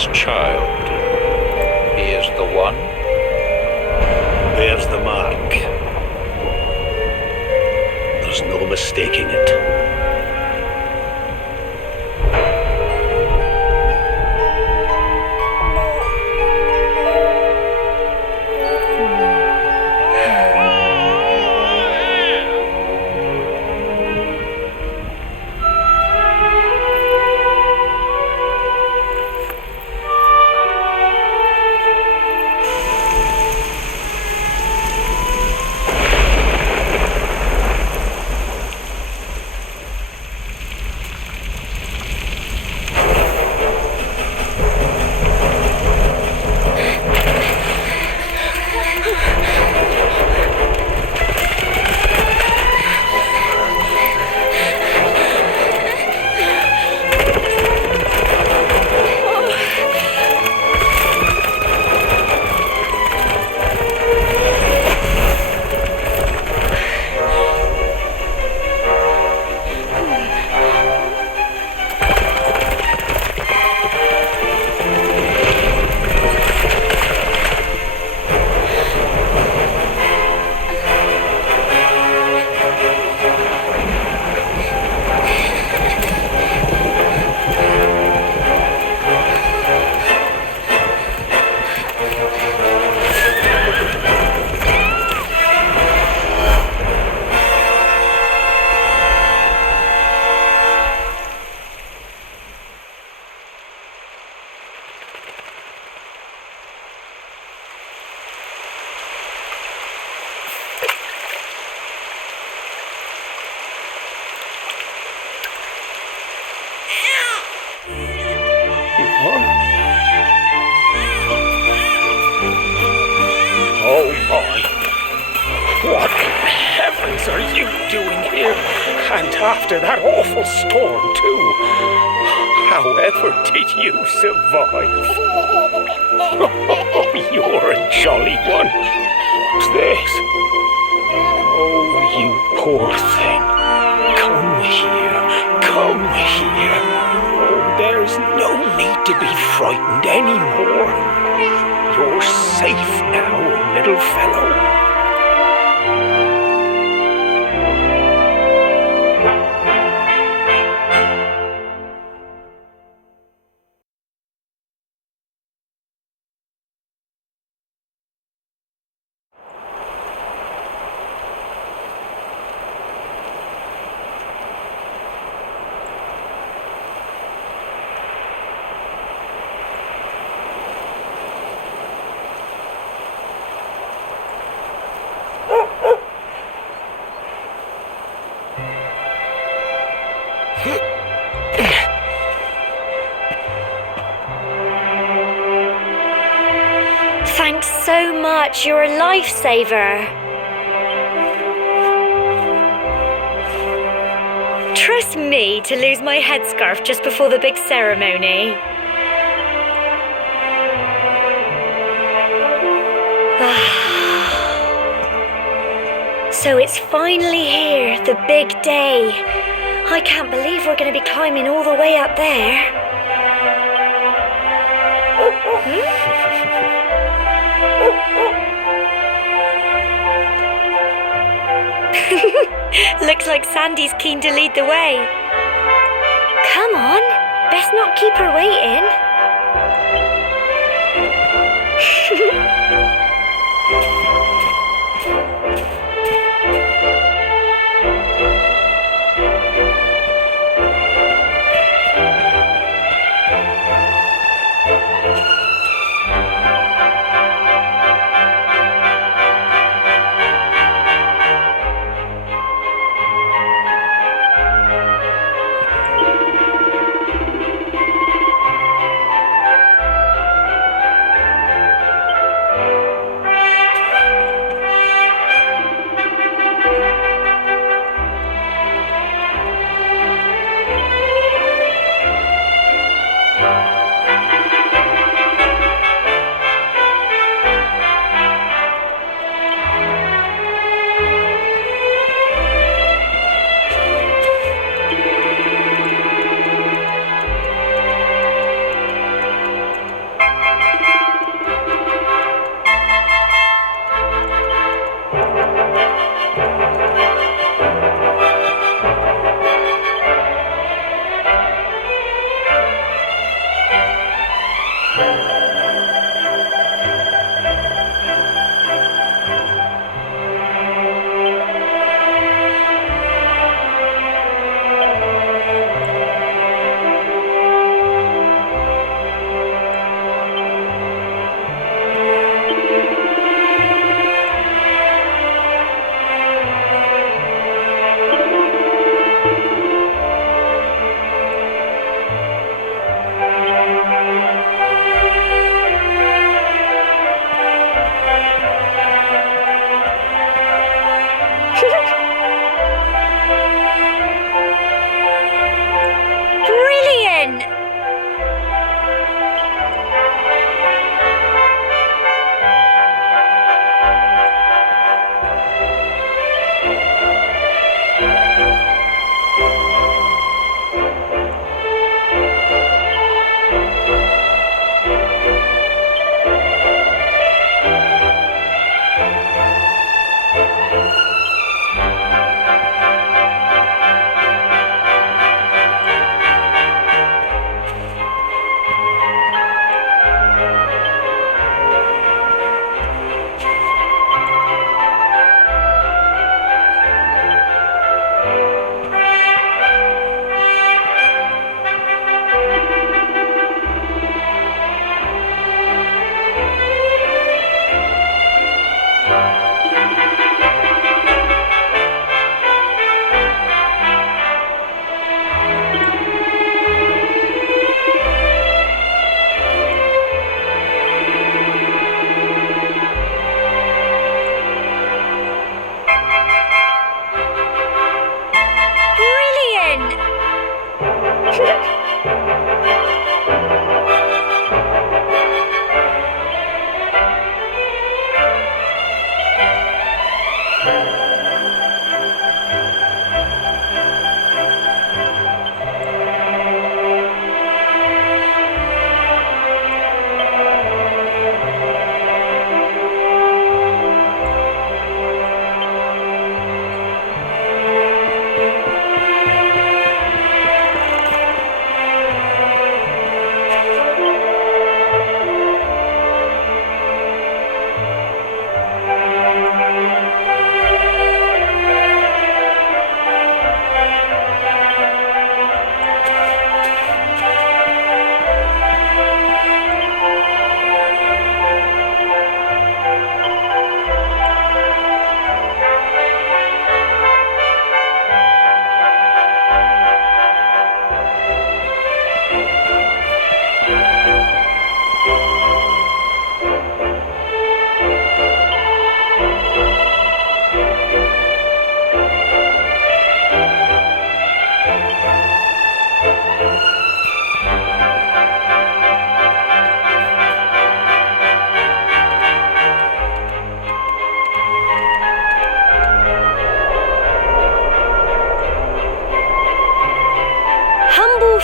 this child. He is the one. There's the mark. There's no mistaking it. Oh my! What in heavens are you doing here? And after that awful storm, too. However did you survive? Oh, you're a jolly one. What's this? Oh, you poor thing. Come here. Come here. Oh, there's no need to be frightened anymore. You're safe now, little fellow. Thanks so much, you're a lifesaver. Trust me to lose my headscarf just before the big ceremony. So it's finally here, the big day. I can't believe we're going to be climbing all the way up there. Looks like Sandy's keen to lead the way. Come on, best not keep her waiting.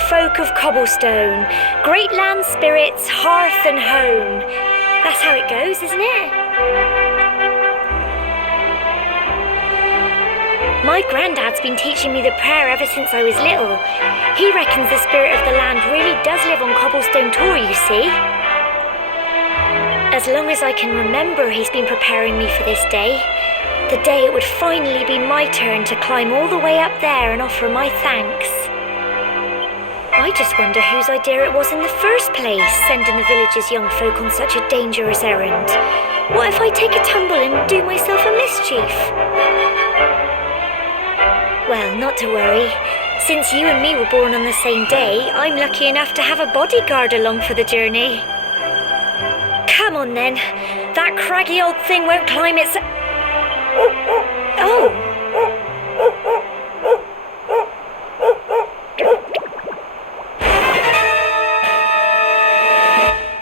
folk of Cobblestone, great land spirits, hearth and home. That's how it goes, isn't it? My granddad's been teaching me the prayer ever since I was little. He reckons the spirit of the land really does live on Cobblestone Tor, you see. As long as I can remember, he's been preparing me for this day. The day it would finally be my turn to climb all the way up there and offer my thanks. I just wonder whose idea it was in the first place, sending the village's young folk on such a dangerous errand. What if I take a tumble and do myself a mischief? Well, not to worry. Since you and me were born on the same day, I'm lucky enough to have a bodyguard along for the journey. Come on then. That craggy old thing won't climb its... Oh!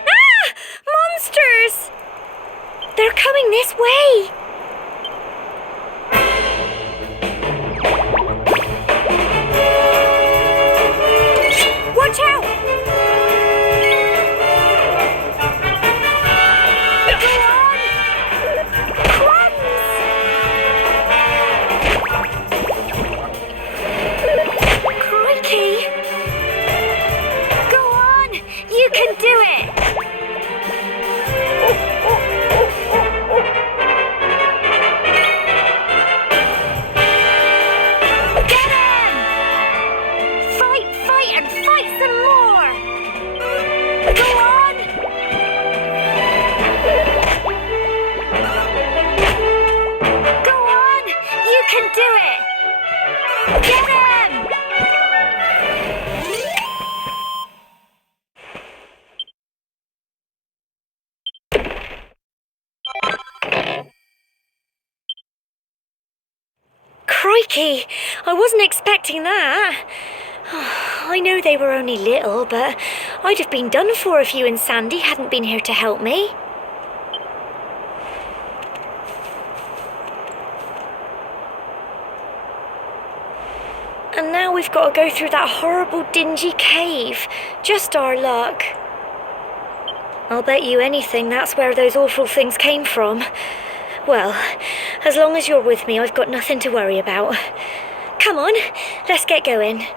Ah! Monsters! They're coming this way! Watch out! You can do it! Get him! Fight and fight some more! Go on! Go on! You can do it! Get him! Crikey, I wasn't expecting that. I know they were only little, but I'd have been done for if you and Sandy hadn't been here to help me. And now we've got to go through that horrible dingy cave. Just our luck. I'll bet you anything that's where those awful things came from. Well, as long as you're with me, I've got nothing to worry about. Come on, let's get going.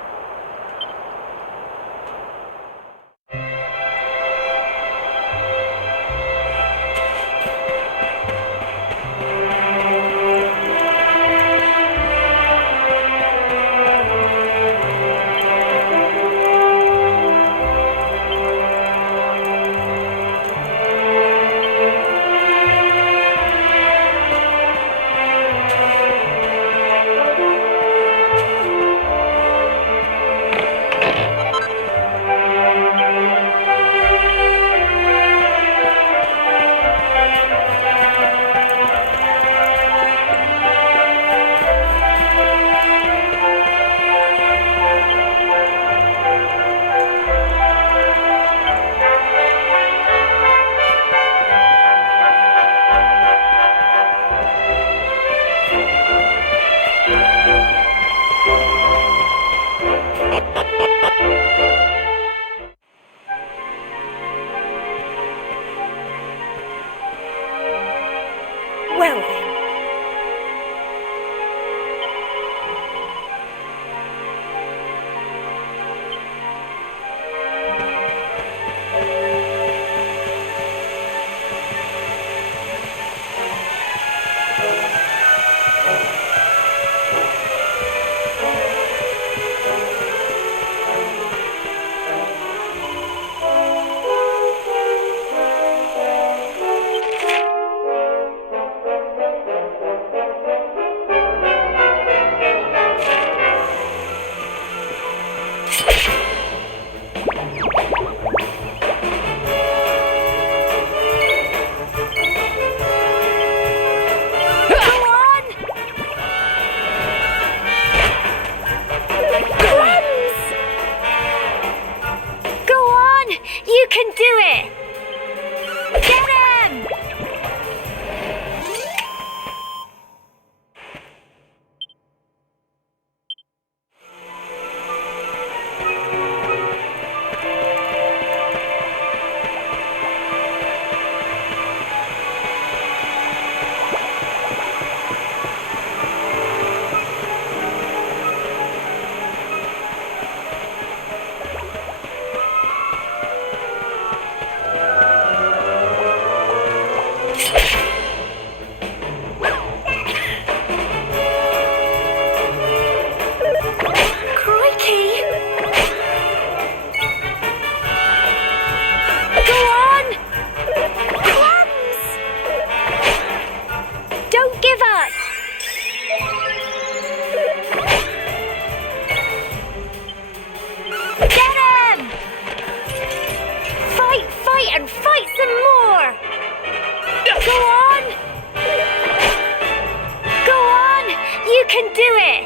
can do it!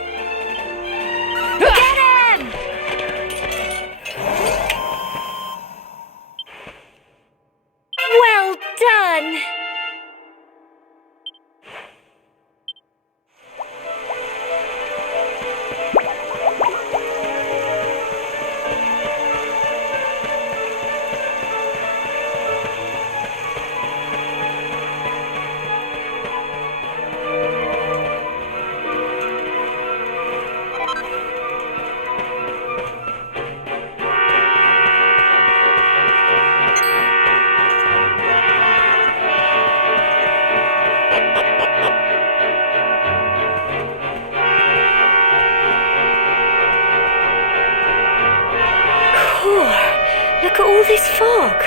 Get him! Well done! Look at all this fog.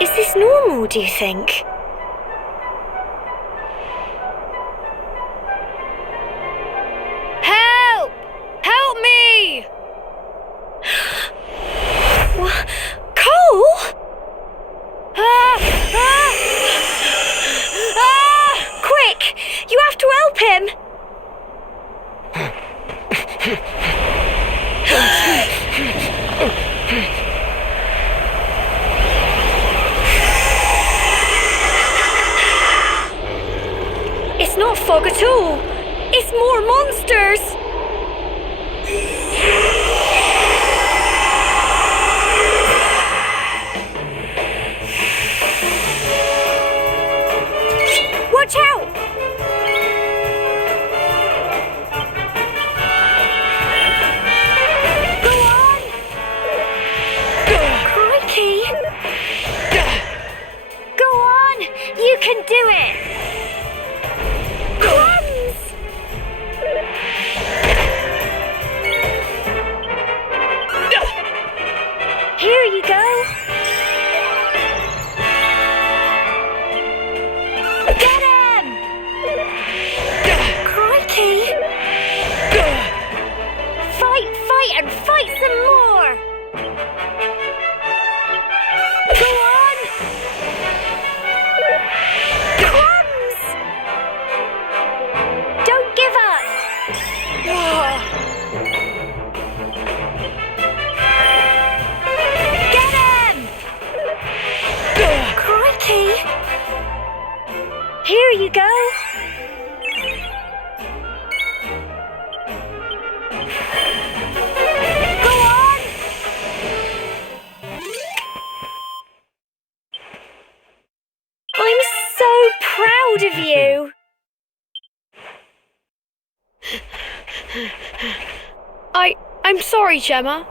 Is this normal, do you think? Help! Help me! Cole? Quick! You have to help him! It's not fog at all. It's more monsters. Watch out! Go on! Crikey! Go on! You can do it! Crumbs! Here you go! Get him! Crikey! Fight, fight, and fight some more! Go on! Crumbs! Don't give up! Get him! Crikey! Here you go! Go on! I'm so proud of you! I'm sorry, Gemma.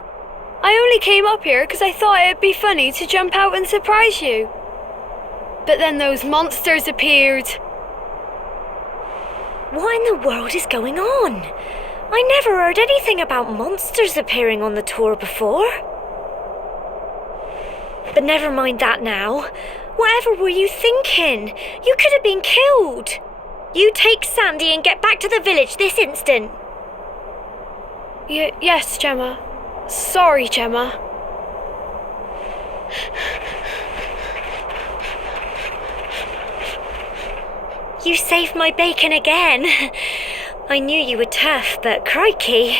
I only came up here because I thought it'd be funny to jump out and surprise you. But then those monsters appeared. What in the world is going on? I never heard anything about monsters appearing on the tour before. But never mind that now. Whatever were you thinking? You could have been killed. You take Sandy and get back to the village this instant. Yes, Gemma. Sorry, Gemma. You saved my bacon again. I knew you were tough, but crikey,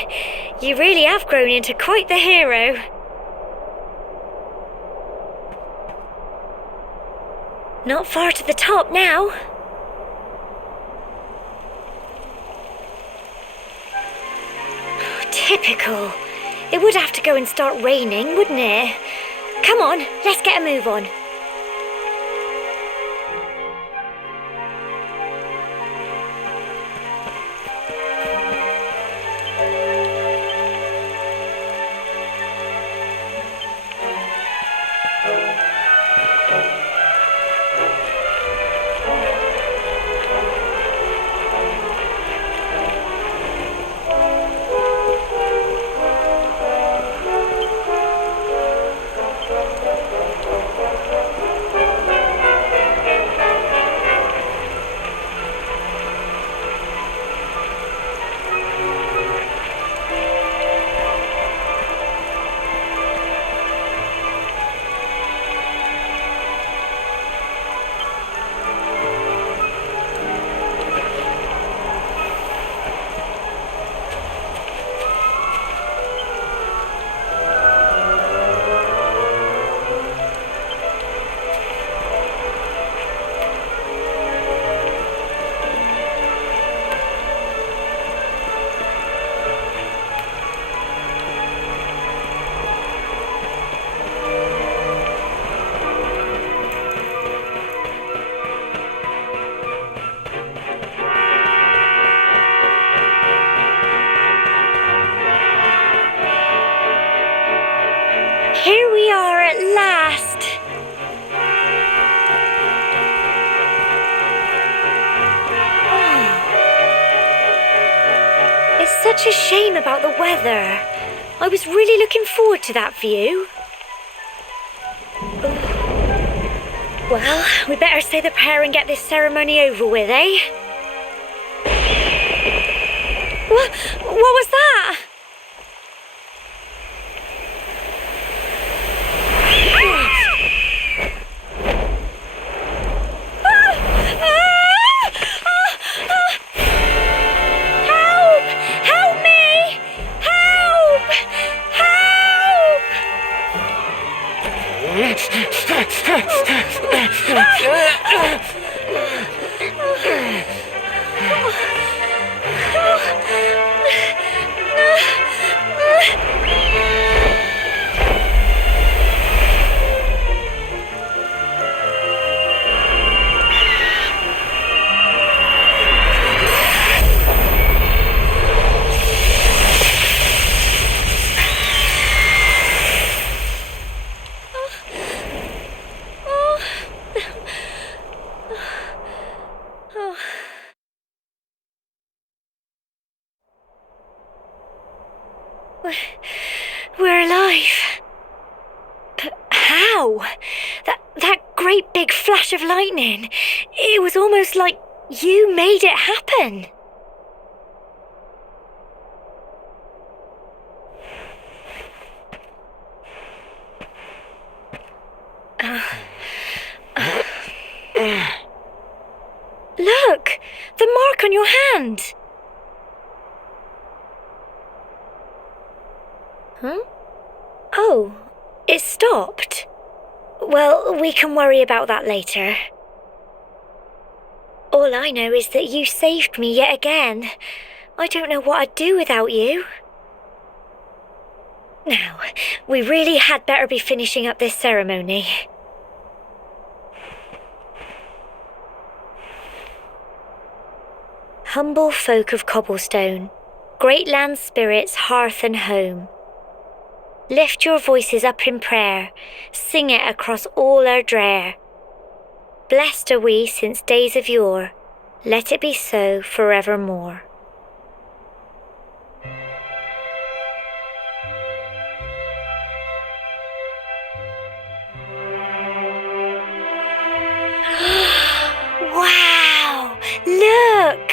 you really have grown into quite the hero. Not far to the top now. Typical. It would have to go and start raining, wouldn't it? Come on, let's get a move on. such a shame about the weather. I was really looking forward to that view. Well, we better say the prayer and get this ceremony over with, eh? What was that? Help! Help me! Help! We're alive. But how? That great big flash of lightning. It was almost like you made it happen. Look! The mark on your hand! Huh? Oh, it stopped. Well, we can worry about that later. All I know is that you saved me yet again. I don't know what I'd do without you. Now, we really had better be finishing up this ceremony. Humble folk of Cobblestone, great land spirits, hearth and home. Lift your voices up in prayer, sing it across all our drear. Blessed are we since days of yore, let it be so forevermore. Wow! Look!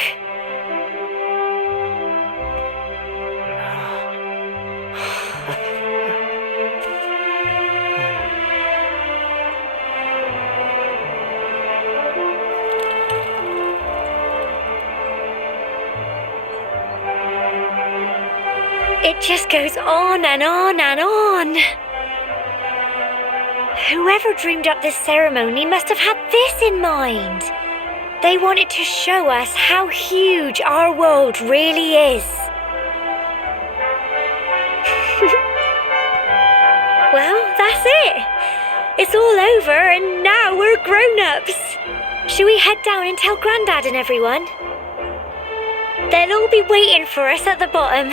It just goes on and on and on. Whoever dreamed up this ceremony must have had this in mind. They wanted to show us how huge our world really is. Well, that's it. It's all over and now we're grown-ups. Should we head down and tell Grandad and everyone? They'll all be waiting for us at the bottom.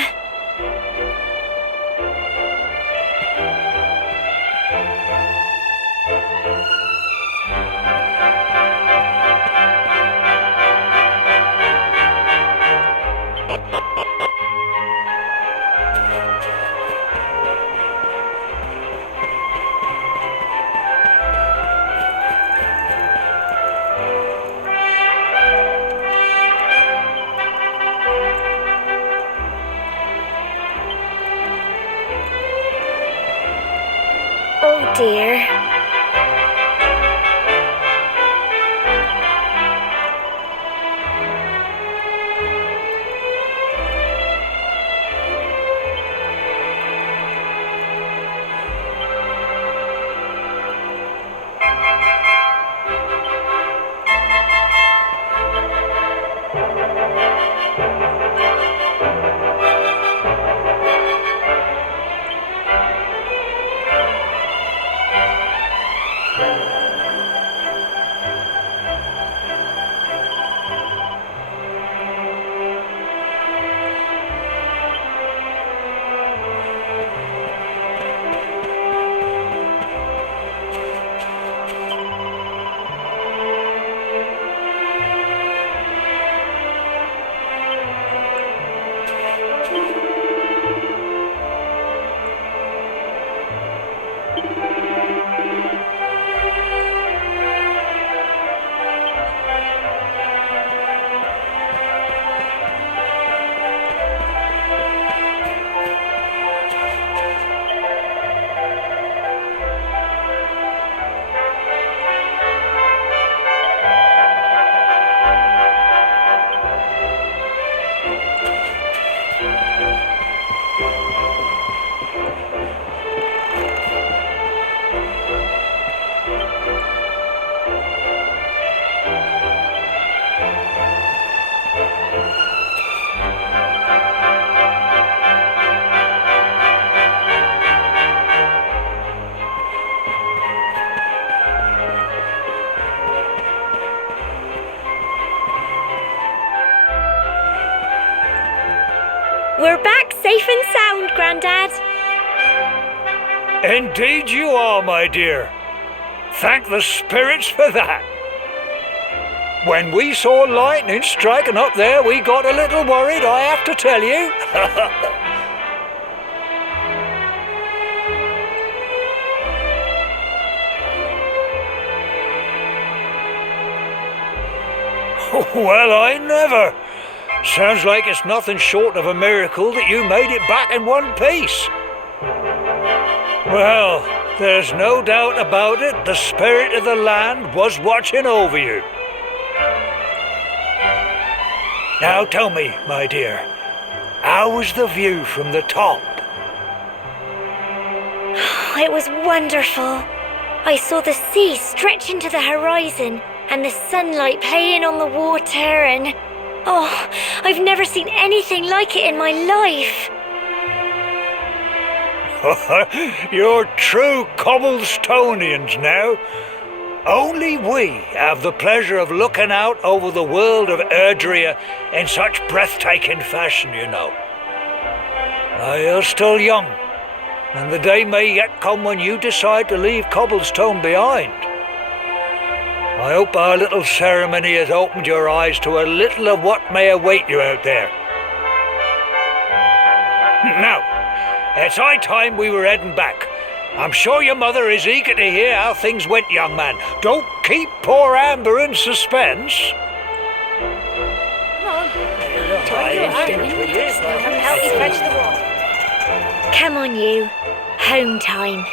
Oh dear. We're back safe and sound, Grandad. Indeed you are, my dear. Thank the spirits for that. When we saw lightning striking up there, we got a little worried, I have to tell you. Well, I never. Sounds like it's nothing short of a miracle that you made it back in one piece. Well, there's no doubt about it, the spirit of the land was watching over you. Now tell me, my dear, how was the view from the top? It was wonderful. I saw the sea stretch into the horizon and the sunlight playing on the water and... Oh, I've never seen anything like it in my life. You're true Cobblestonians now. Only we have the pleasure of looking out over the world of Erdrea in such breathtaking fashion, you know. Now, you're still young, and the day may yet come when you decide to leave Cobblestone behind. I hope our little ceremony has opened your eyes to a little of what may await you out there. Now, it's high time we were heading back. I'm sure your mother is eager to hear how things went, young man. Don't keep poor Amber in suspense. Come on, you. Home time.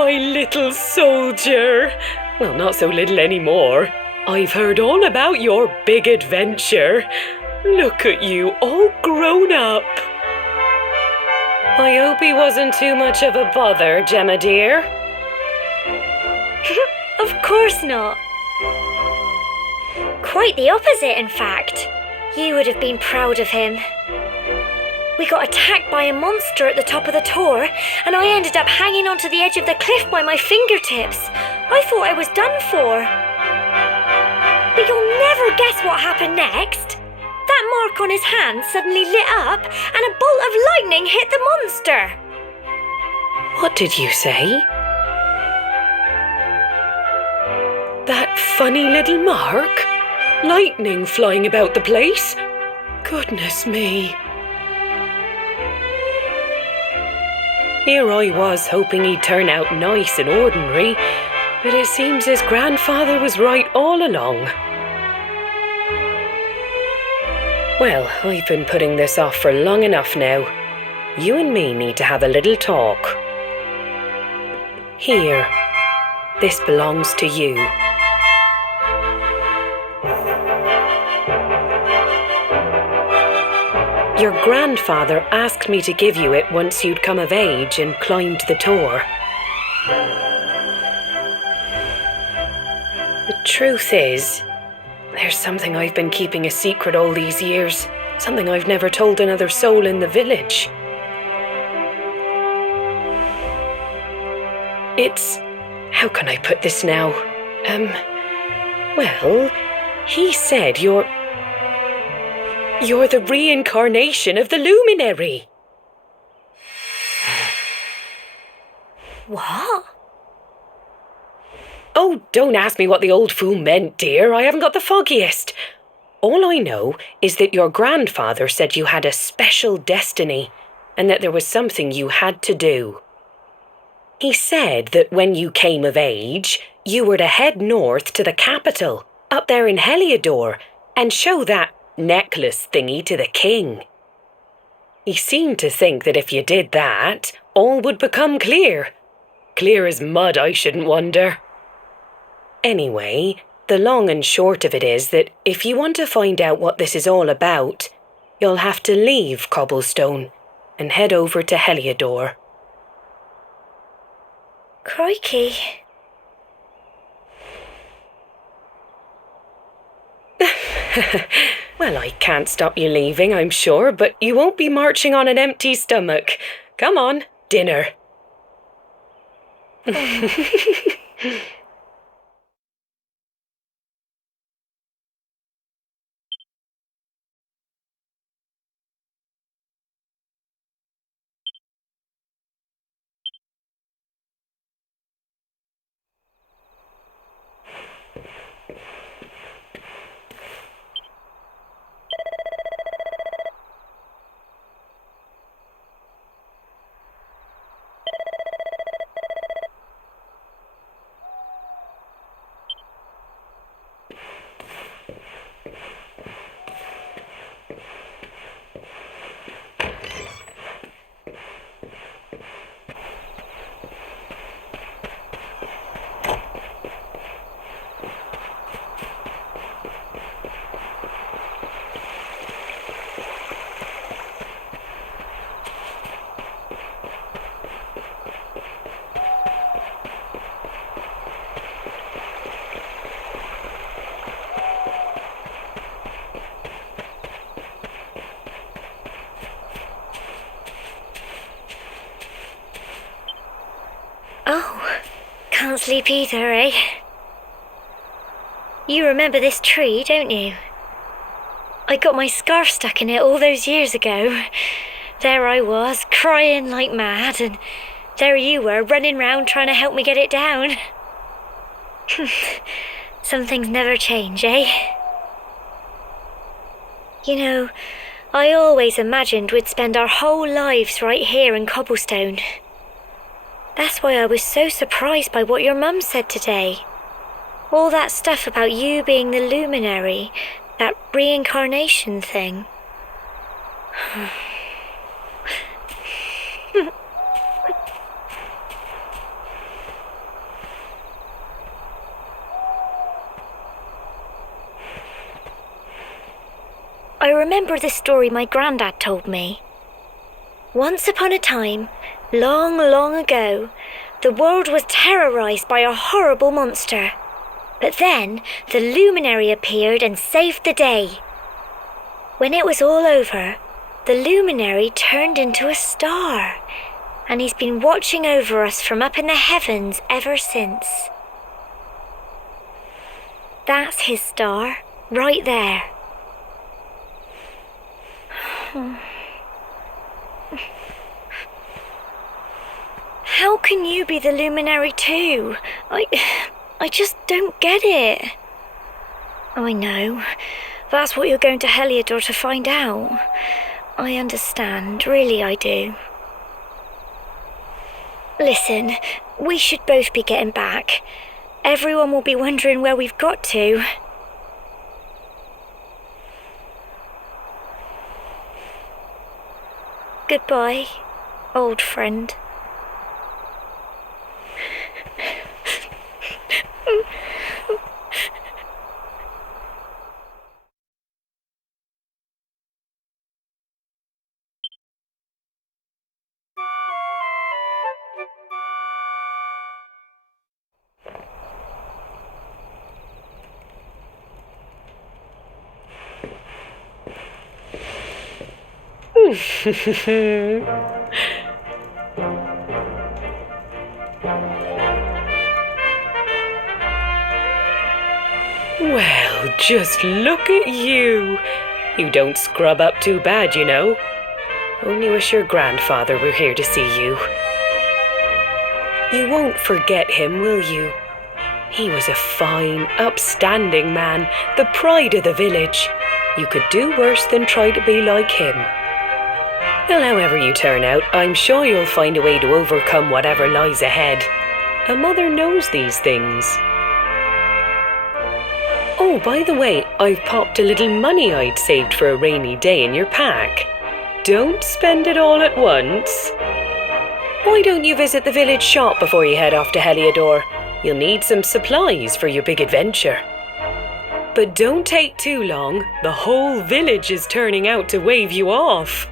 my little soldier. Well, not so little anymore. I've heard all about your big adventure. Look at you, all grown up. I hope he wasn't too much of a bother, Gemma dear. Of course not. Quite the opposite, in fact. You would have been proud of him. We got attacked by a monster at the top of the tor, and I ended up hanging onto the edge of the cliff by my fingertips. I thought I was done for. But you'll never guess what happened next. That mark on his hand suddenly lit up, and a bolt of lightning hit the monster. What did you say? That funny little mark? Lightning flying about the place? Goodness me. Here I was hoping he'd turn out nice and ordinary, but it seems his grandfather was right all along. Well, I've been putting this off for long enough now. You and me need to have a little talk. Here, this belongs to you. Your grandfather asked me to give you it once you'd come of age and climbed the tor. The truth is, there's something I've been keeping a secret all these years. Something I've never told another soul in the village. It's... how can I put this now? Well, he said you're the reincarnation of the luminary. What? Oh, don't ask me what the old fool meant, dear. I haven't got the foggiest. All I know is that your grandfather said you had a special destiny and that there was something you had to do. He said that when you came of age, you were to head north to the capital, up there in Heliodor, and show that necklace thingy to the king. He seemed to think that if you did that, all would become clear. Clear as mud, I shouldn't wonder. Anyway, the long and short of it is that if you want to find out what this is all about, you'll have to leave Cobblestone and head over to Heliodor. Crikey. Well, I can't stop you leaving, I'm sure, but you won't be marching on an empty stomach. Come on, dinner. Oh, can't sleep either, eh? You remember this tree, don't you? I got my scarf stuck in it all those years ago. There I was, crying like mad, and there you were, running round trying to help me get it down. Some things never change, eh? You know, I always imagined we'd spend our whole lives right here in Cobblestone. That's why I was so surprised by what your mum said today. All that stuff about you being the luminary, that reincarnation thing. remember the story my granddad told me. Once upon a time, long, long ago, the world was terrorized by a horrible monster. But then the luminary appeared and saved the day. When it was all over, the luminary turned into a star, and he's been watching over us from up in the heavens ever since. That's his star, right there. How can you be the luminary too? I just don't get it. I know. That's what you're going to Heliodor to find out. I understand, really I do. Listen, we should both be getting back. Everyone will be wondering where we've got to. Goodbye, old friend. Well, just look at you. You don't scrub up too bad, you know. Only wish your grandfather were here to see you. You won't forget him, will you? He was a fine, upstanding man, the pride of the village. You could do worse than try to be like him. Well, however you turn out, I'm sure you'll find a way to overcome whatever lies ahead. A mother knows these things. Oh, by the way, I've popped a little money I'd saved for a rainy day in your pack. Don't spend it all at once. Why don't you visit the village shop before you head off to Heliodor? You'll need some supplies for your big adventure. But don't take too long. The whole village is turning out to wave you off.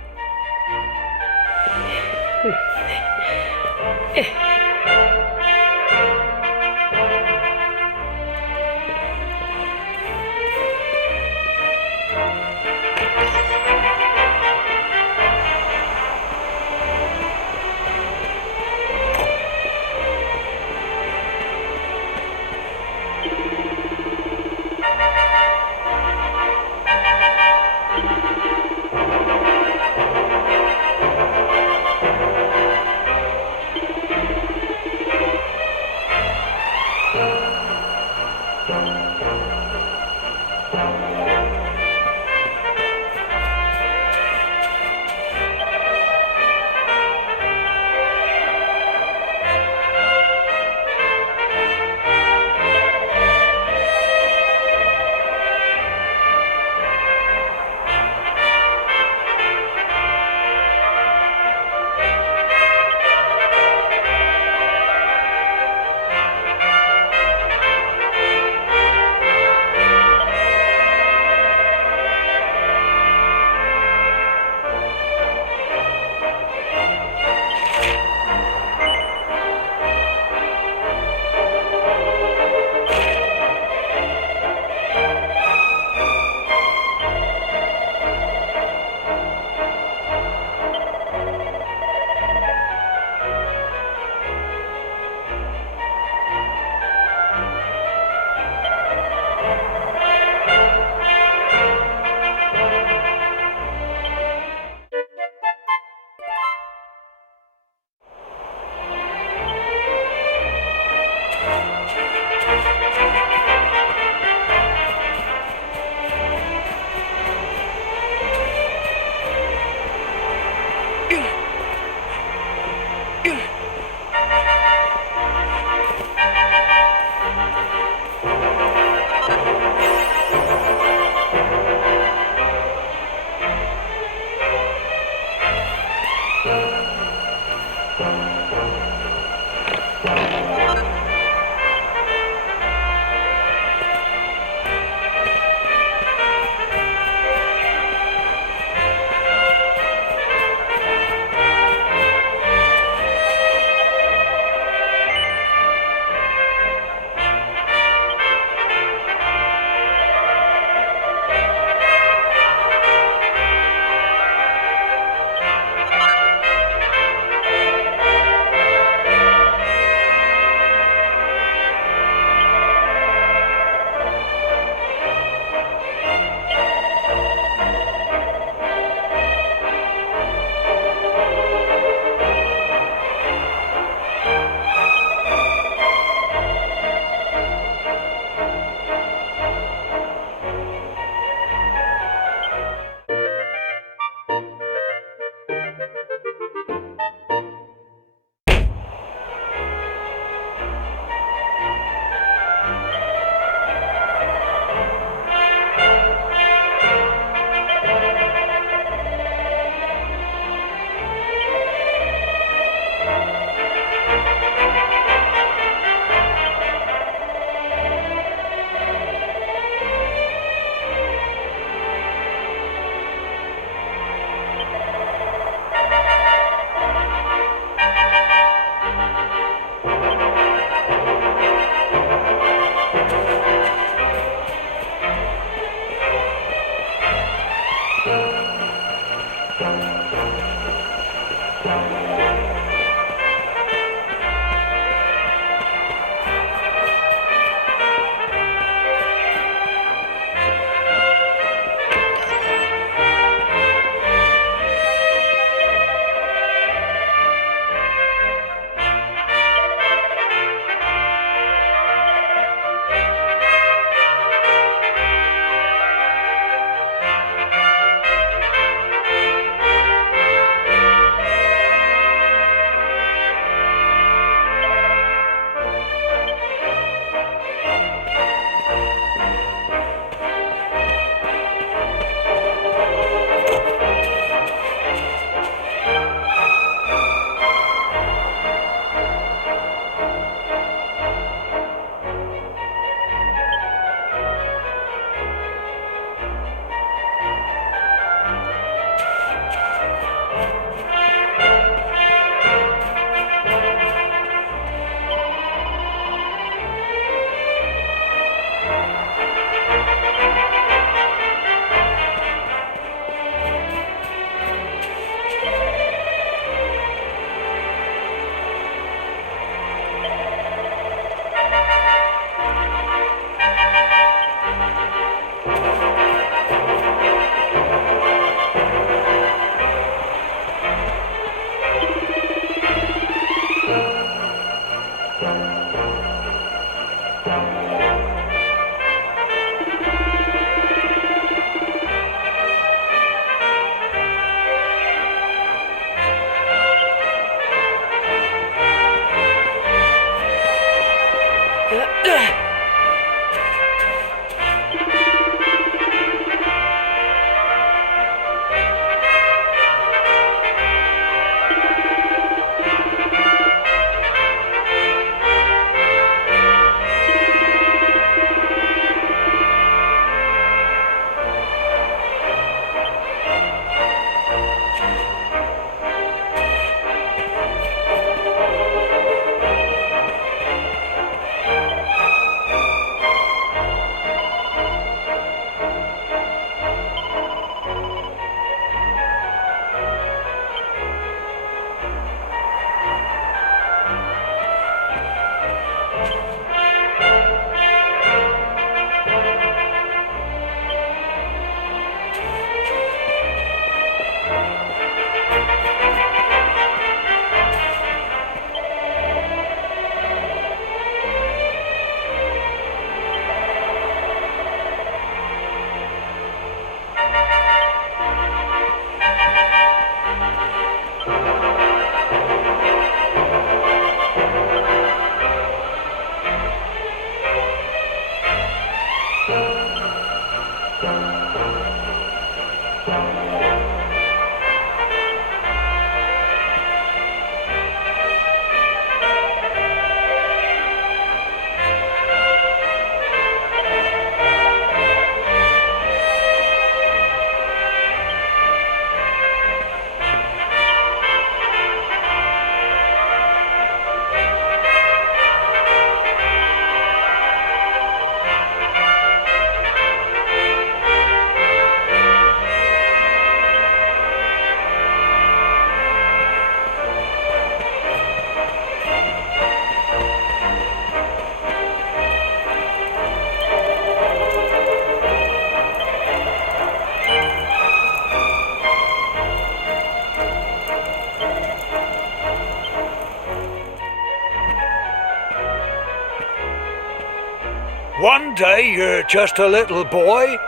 One day you're just a little boy,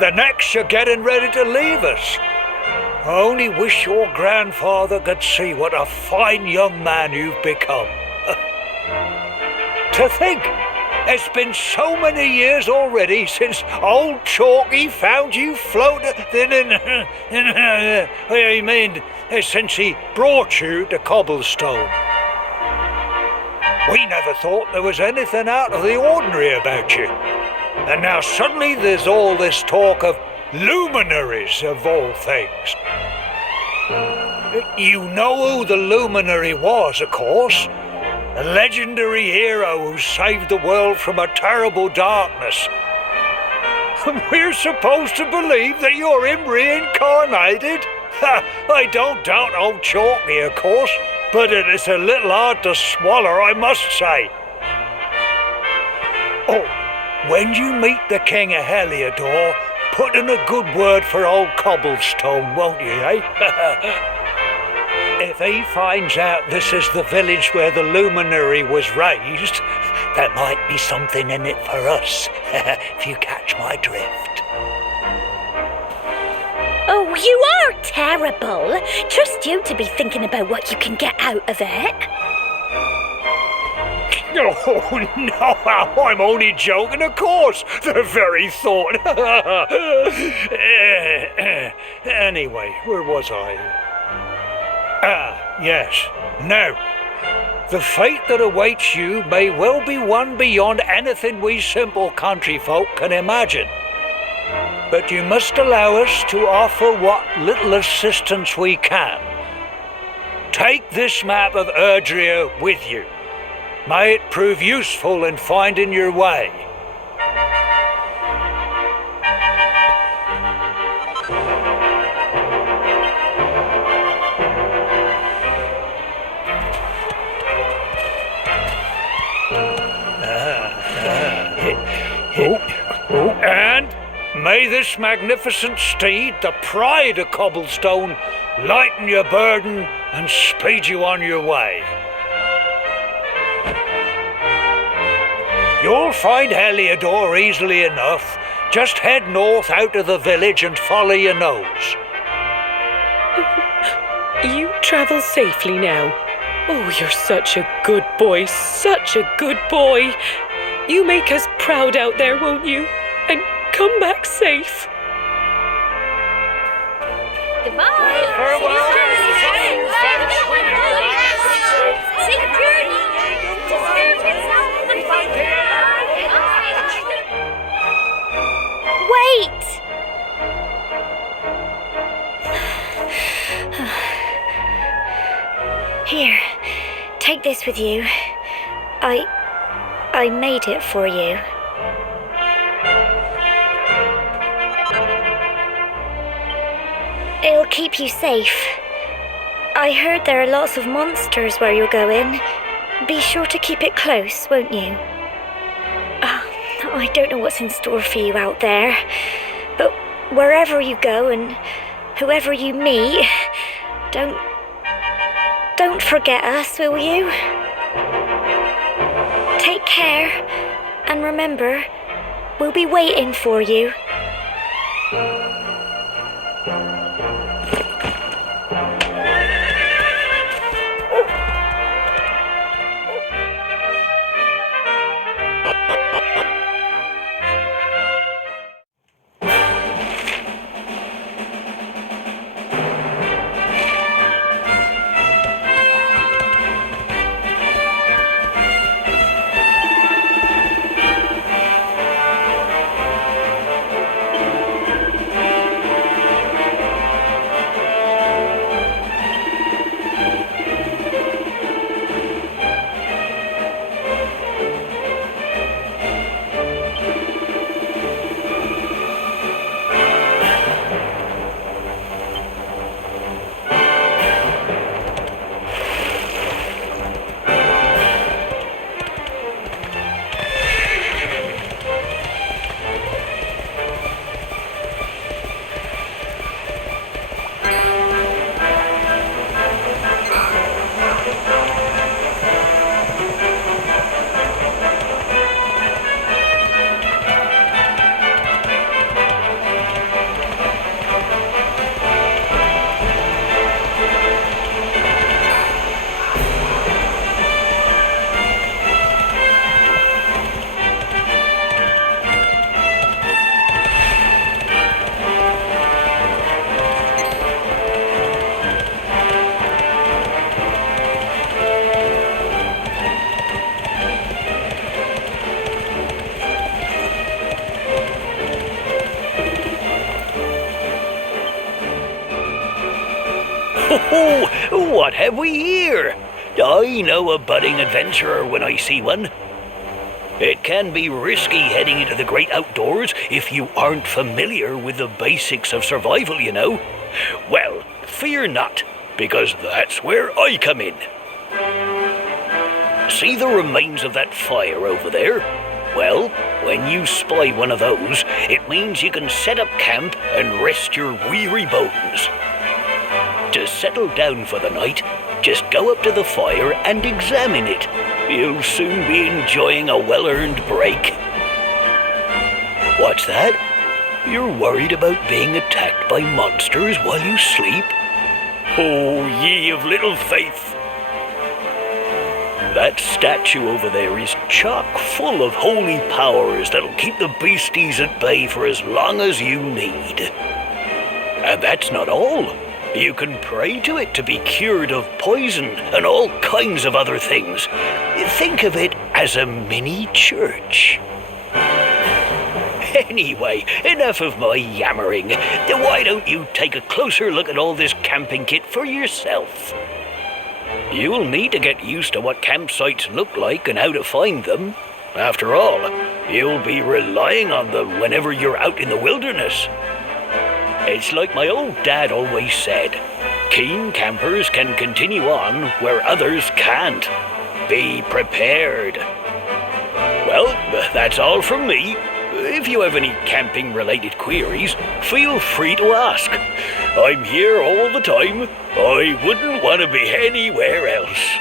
the next you're getting ready to leave us. I only wish your grandfather could see what a fine young man you've become. To think, it's been so many years already since old Chalky found you floating since he brought you to Cobblestone. We never thought there was anything out of the ordinary about you. And now suddenly there's all this talk of luminaries of all things. You know who the luminary was, of course. A legendary hero who saved the world from a terrible darkness. And we're supposed to believe that you're him reincarnated? I don't doubt old Chalky, of course, but it is a little hard to swallow, I must say. Oh, when you meet the King of Heliodor, put in a good word for old Cobblestone, won't you, eh? If he finds out this is the village where the luminary was raised, there might be something in it for us, if you catch my drift. Oh, you are terrible. Trust you to be thinking about what you can get out of it. Oh, no, I'm only joking, of course. The very thought. Anyway, where was I? Yes. Now, the fate that awaits you may well be one beyond anything we simple country folk can imagine. But you must allow us to offer what little assistance we can. Take this map of Erdrea with you. May it prove useful in finding your way. And may this magnificent steed, the pride of Cobblestone, lighten your burden and speed you on your way. You'll find Heliodor easily enough. Just head north out of the village and follow your nose. You travel safely now. Oh, you're such a good boy, such a good boy. You make us proud out there, won't you? And come back safe. Goodbye. Farewell. Safe journey. Wait! Here, take this with you. I made it for you. It'll keep you safe. I heard there are lots of monsters where you're going. Be sure to keep it close, won't you? I don't know what's in store for you out there, but wherever you go and whoever you meet, don't forget us, will you? Take care, and remember, we'll be waiting for you. Oh, what have we here? I know a budding adventurer when I see one. It can be risky heading into the great outdoors if you aren't familiar with the basics of survival, you know. Well, fear not, because that's where I come in. See the remains of that fire over there? Well, when you spy one of those, it means you can set up camp and rest your weary bones. To settle down for the night, just go up to the fire and examine it. You'll soon be enjoying a well-earned break. What's that? You're worried about being attacked by monsters while you sleep? Oh, ye of little faith! That statue over there is chock full of holy powers that'll keep the beasties at bay for as long as you need. And that's not all. You can pray to it to be cured of poison and all kinds of other things. Think of it as a mini church. Anyway, enough of my yammering. Why don't you take a closer look at all this camping kit for yourself? You'll need to get used to what campsites look like and how to find them. After all, you'll be relying on them whenever you're out in the wilderness. It's like my old dad always said, keen campers can continue on where others can't. Be prepared. Well, that's all from me. If you have any camping-related queries, feel free to ask. I'm here all the time. I wouldn't want to be anywhere else.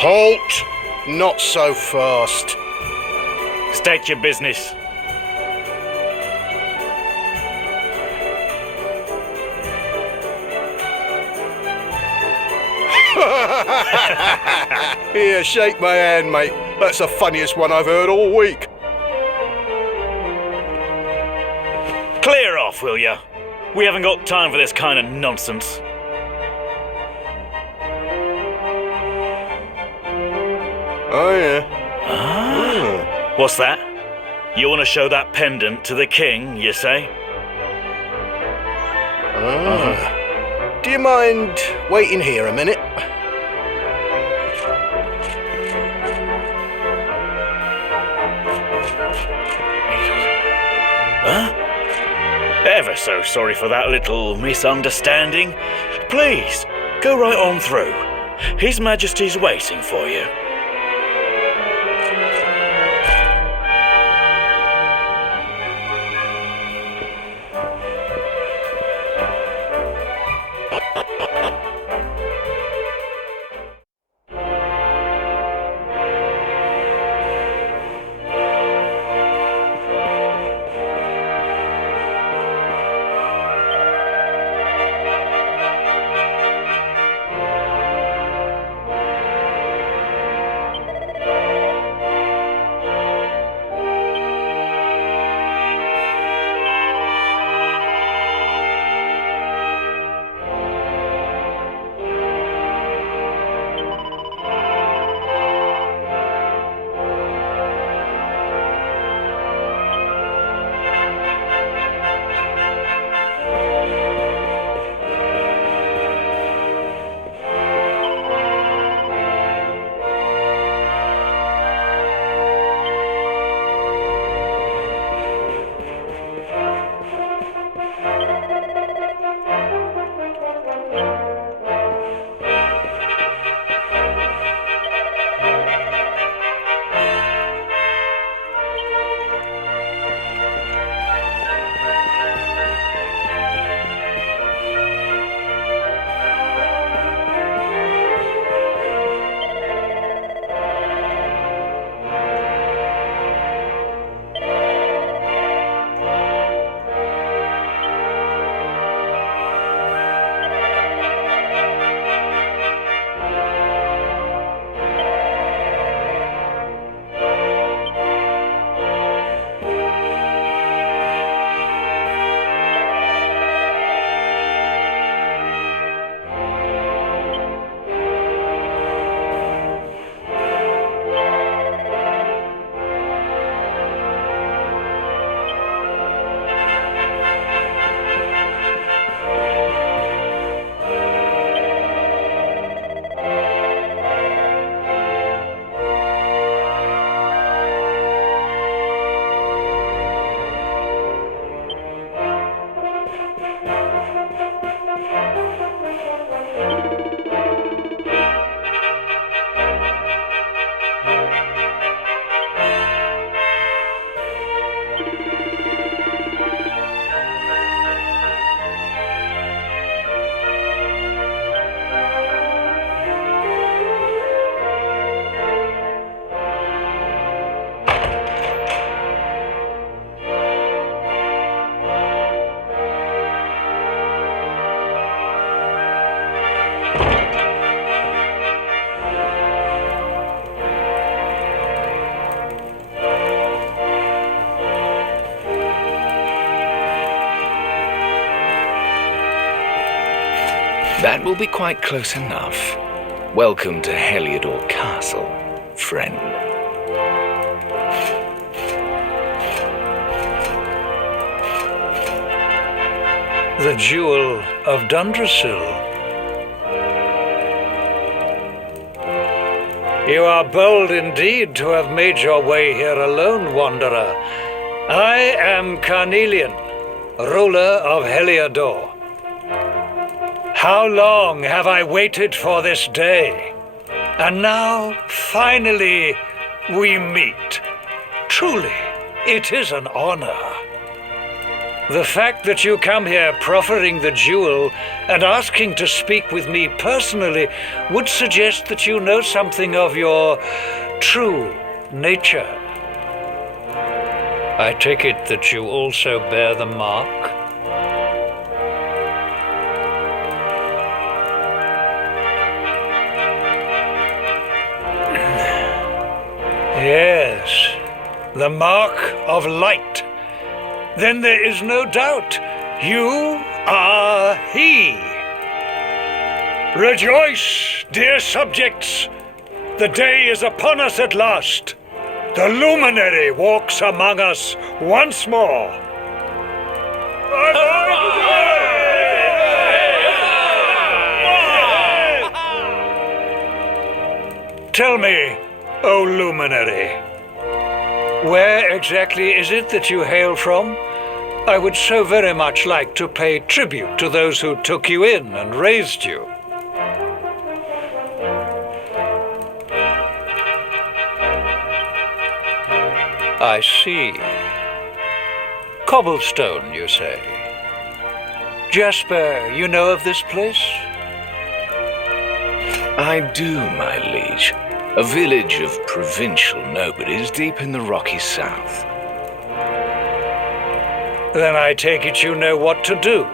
Halt! Not so fast. State your business. Here, shake my hand, mate. That's the funniest one I've heard all week. Clear off, will ya? We haven't got time for this kind of nonsense. Oh, yeah. What's that? You want to show that pendant to the king, you say? Do you mind waiting here a minute? Huh? Ever so sorry for that little misunderstanding. Please, go right on through. His Majesty's waiting for you. That will be quite close enough. Welcome to Heliodor Castle, friend. The Jewel of Dundrasil. You are bold indeed to have made your way here alone, wanderer. I am Carnelian, ruler of Heliodor. How long have I waited for this day? And now, finally, we meet. Truly, it is an honor. The fact that you come here proffering the jewel and asking to speak with me personally would suggest that you know something of your true nature. I take it that you also bear the mark? Yes, the mark of light. Then there is no doubt, you are he. Rejoice, dear subjects, the day is upon us at last. The luminary walks among us once more. Tell me, O luminary, where exactly is it that you hail from? I would so very much like to pay tribute to those who took you in and raised you. I see. Cobblestone, you say? Jasper, you know of this place? I do, my liege. A village of provincial nobodies deep in the rocky south. Then I take it you know what to do.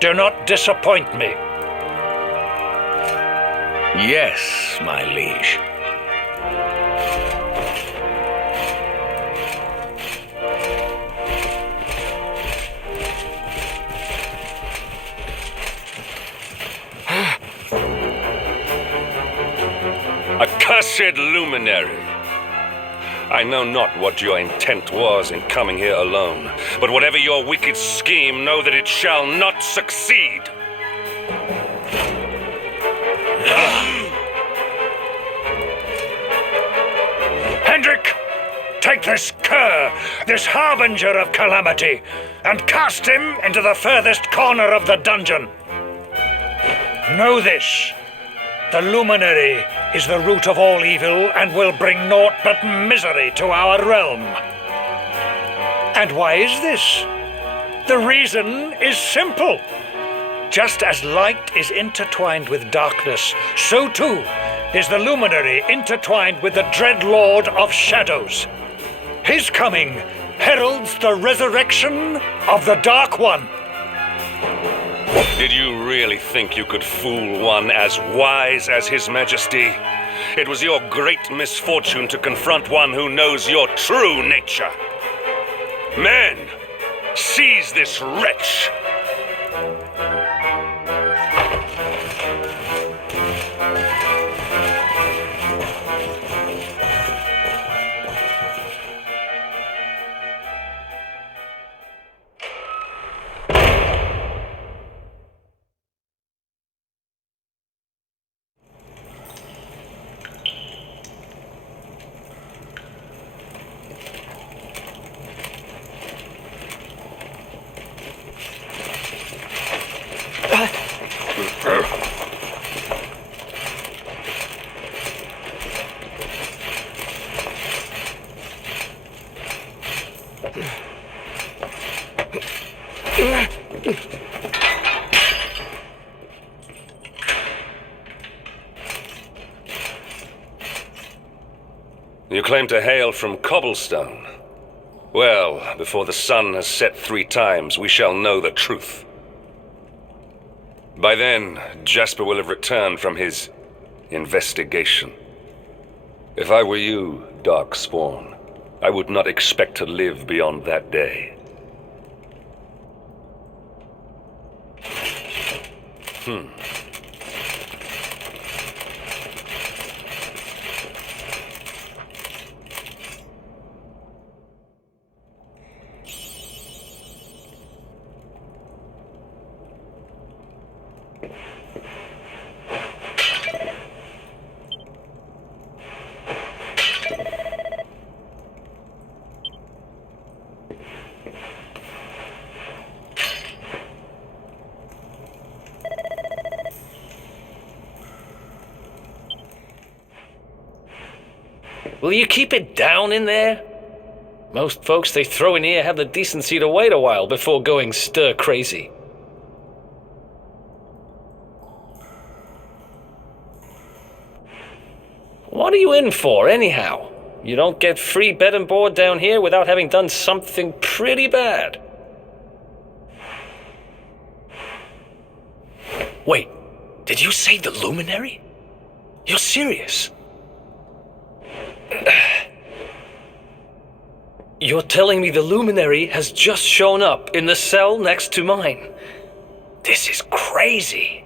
Do not disappoint me. Yes, my liege. Accursed luminary! I know not what your intent was in coming here alone, but whatever your wicked scheme, know that it shall not succeed! Hendrik, take this cur, this harbinger of calamity, and cast him into the furthest corner of the dungeon. Know this. The luminary is the root of all evil and will bring naught but misery to our realm. And why is this? The reason is simple. Just as light is intertwined with darkness, so too is the luminary intertwined with the dread lord of shadows. His coming heralds the resurrection of the Dark One. Did you really think you could fool one as wise as His Majesty? It was your great misfortune to confront one who knows your true nature. Men, seize this wretch! You claim to hail from Cobblestone. Well, before the sun has set 3 times, we shall know the truth. By then, Jasper will have returned from his investigation. If I were you, Darkspawn, I would not expect to live beyond that day. Will you keep it down in there? Most folks they throw in here have the decency to wait a while before going stir crazy. What are you in for, anyhow? You don't get free bed and board down here without having done something pretty bad. Wait, did you say the Luminary? You're serious? You're telling me the Luminary has just shown up in the cell next to mine? This is crazy.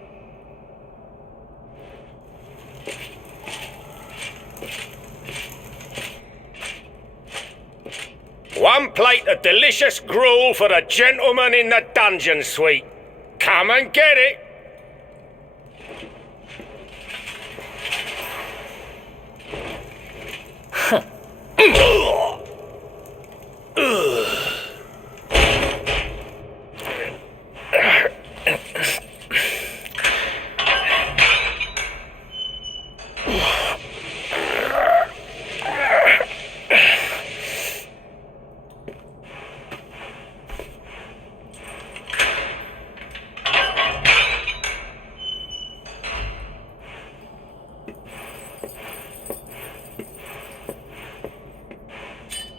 One plate of delicious gruel for the gentleman in the dungeon suite. Come and get it.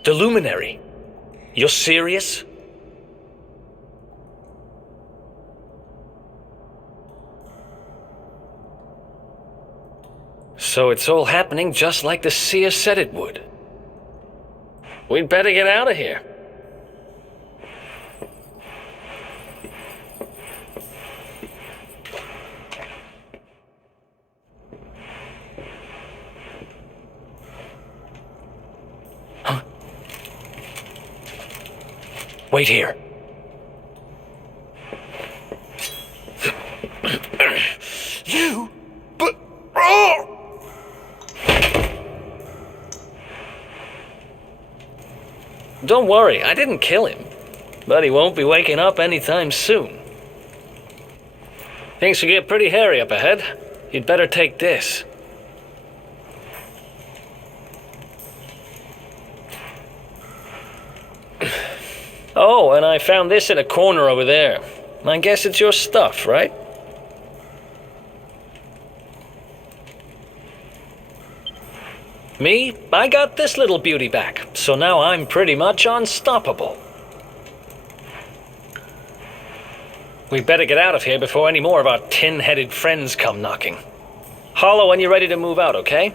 The Luminary? You're serious? So it's all happening just like the seer said it would. We'd better get out of here. Wait here. You? But... Oh! Don't worry, I didn't kill him. But he won't be waking up anytime soon. Things will get pretty hairy up ahead. You'd better take this. Oh, and I found this in a corner over there. I guess it's your stuff, right? Me? I got this little beauty back, so now I'm pretty much unstoppable. We better get out of here before any more of our tin-headed friends come knocking. Holler when you're ready to move out, okay?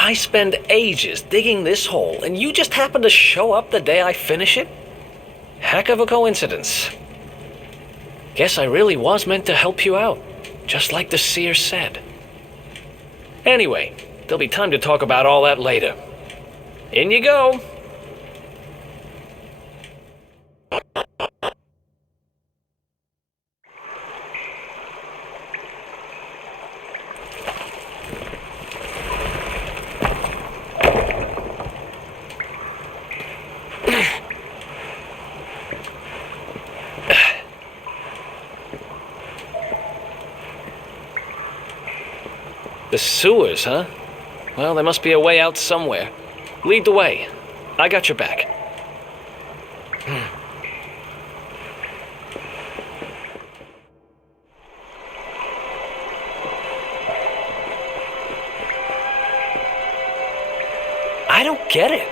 I spend ages digging this hole, and you just happen to show up the day I finish it? Heck of a coincidence. Guess I really was meant to help you out, just like the seer said. Anyway, there'll be time to talk about all that later. In you go. The sewers, huh? Well, there must be a way out somewhere. Lead the way. I got your back. I don't get it.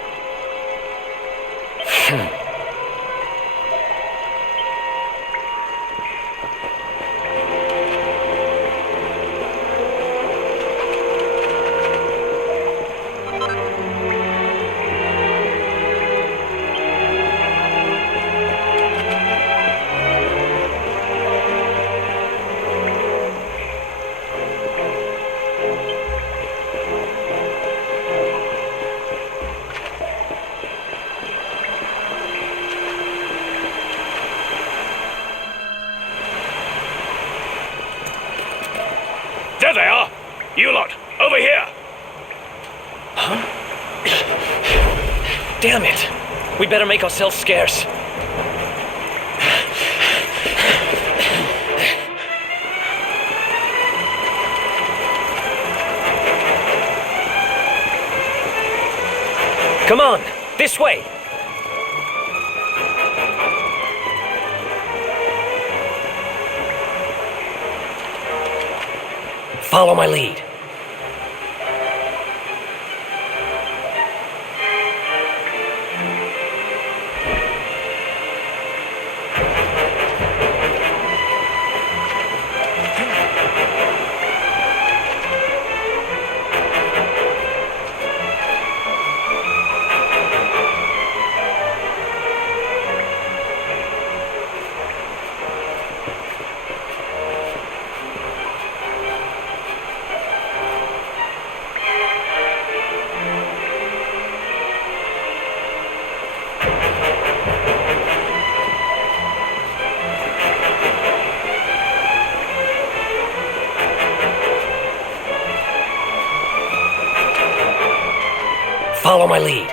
There they are! You lot, over here! Damn it! We better make ourselves scarce. Come on, this way! Follow my lead. Follow my lead.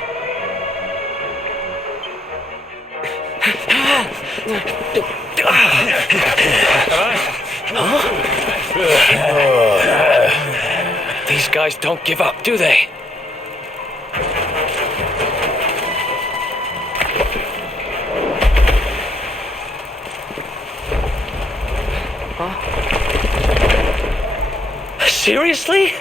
These guys don't give up, do they? Seriously?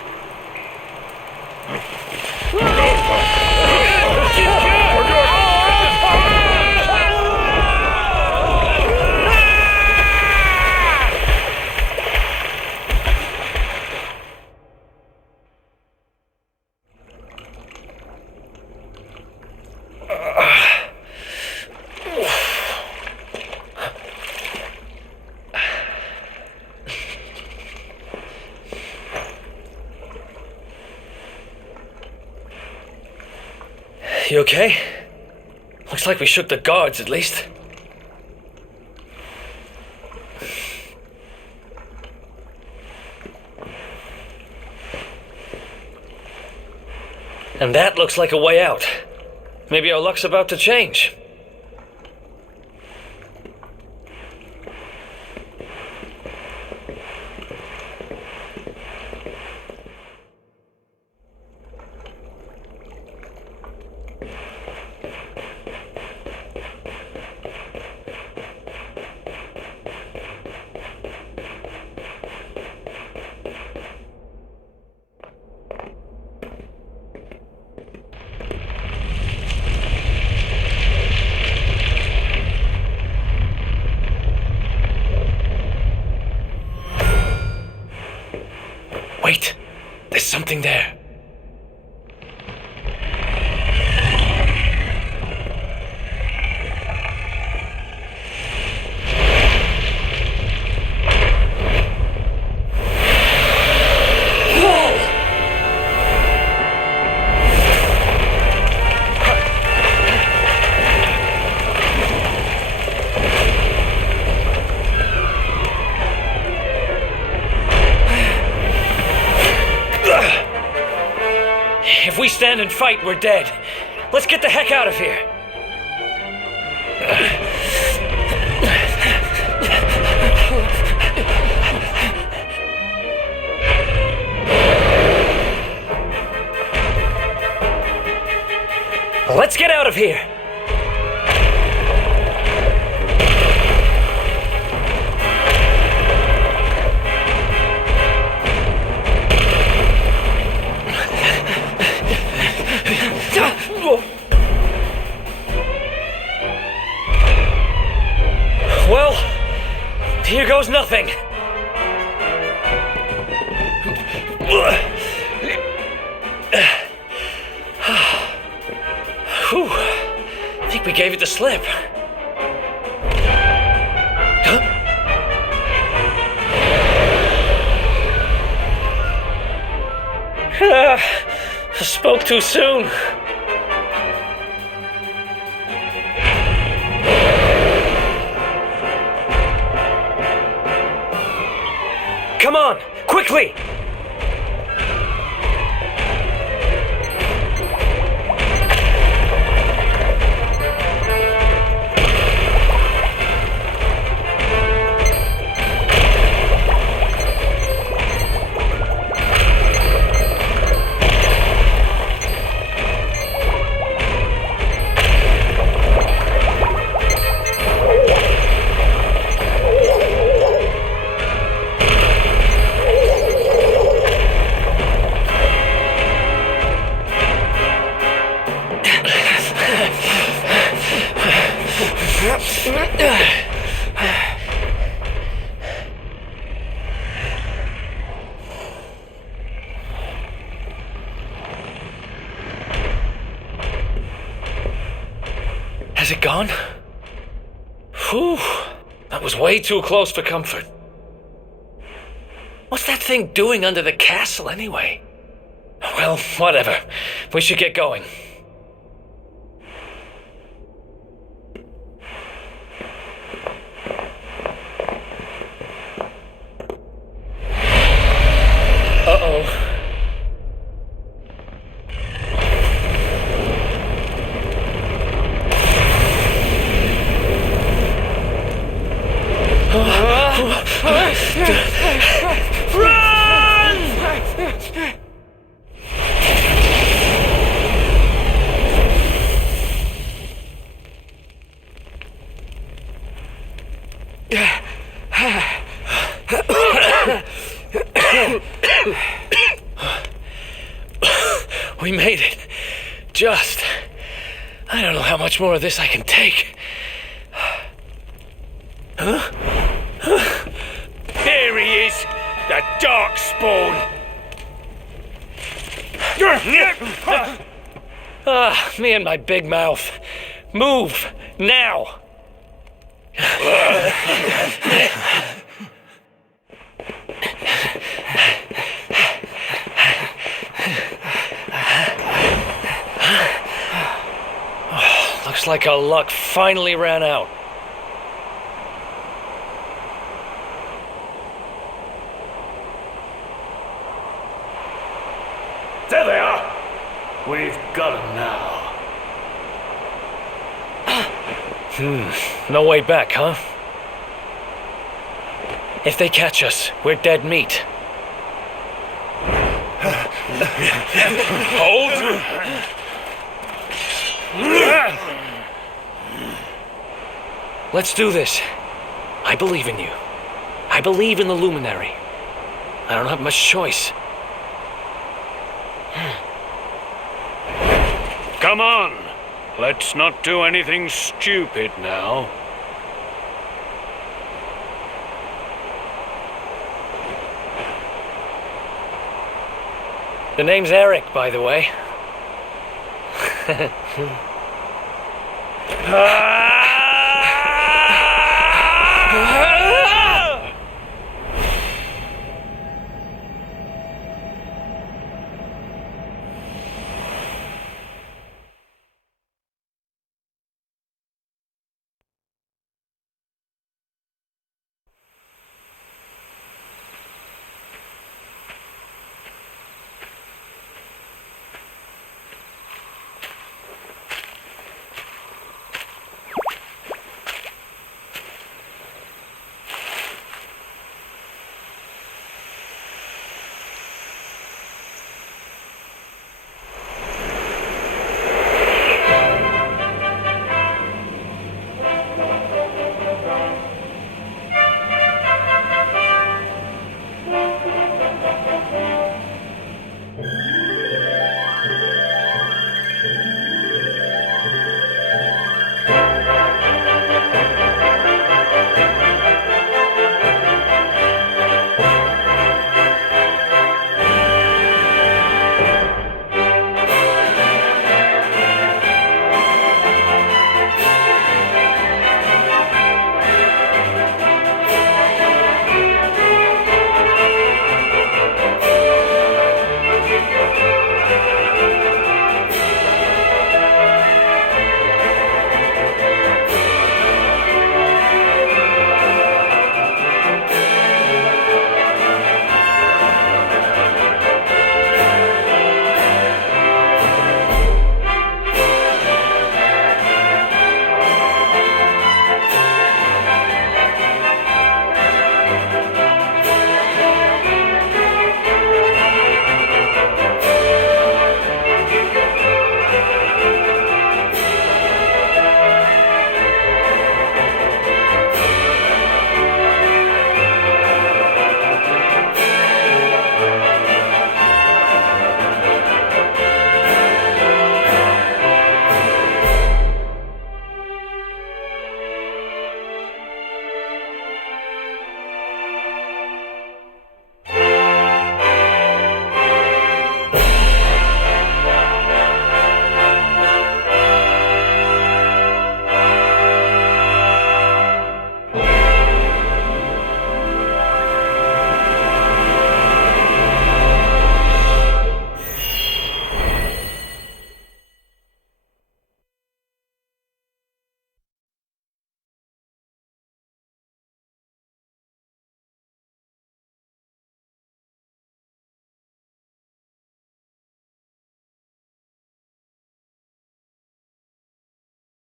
You okay? Looks like we shook the guards, at least. And that looks like a way out. Maybe our luck's about to change. Wait, there's something there. If we stand and fight, we're dead. Let's get the heck out of here. Let's get out of here. Well, here goes nothing. Whew. I think we gave it the slip. I spoke too soon. Come on, quickly! it gone? Whew. That was way too close for comfort. What's that thing doing under the castle anyway? Well, whatever. We should get going. Uh-oh. We made it. Just. I don't know how much more of this I can take. Huh? There he is! The Darkspawn! Me and my big mouth. Move! Now! Looks like our luck finally ran out. There they are! We've got them now. No way back, huh? If they catch us, we're dead meat. Hold! Let's do this. I believe in you. I believe in the Luminary. I don't have much choice. Come on! Let's not do anything stupid now. The name's Eric, by the way. Ah!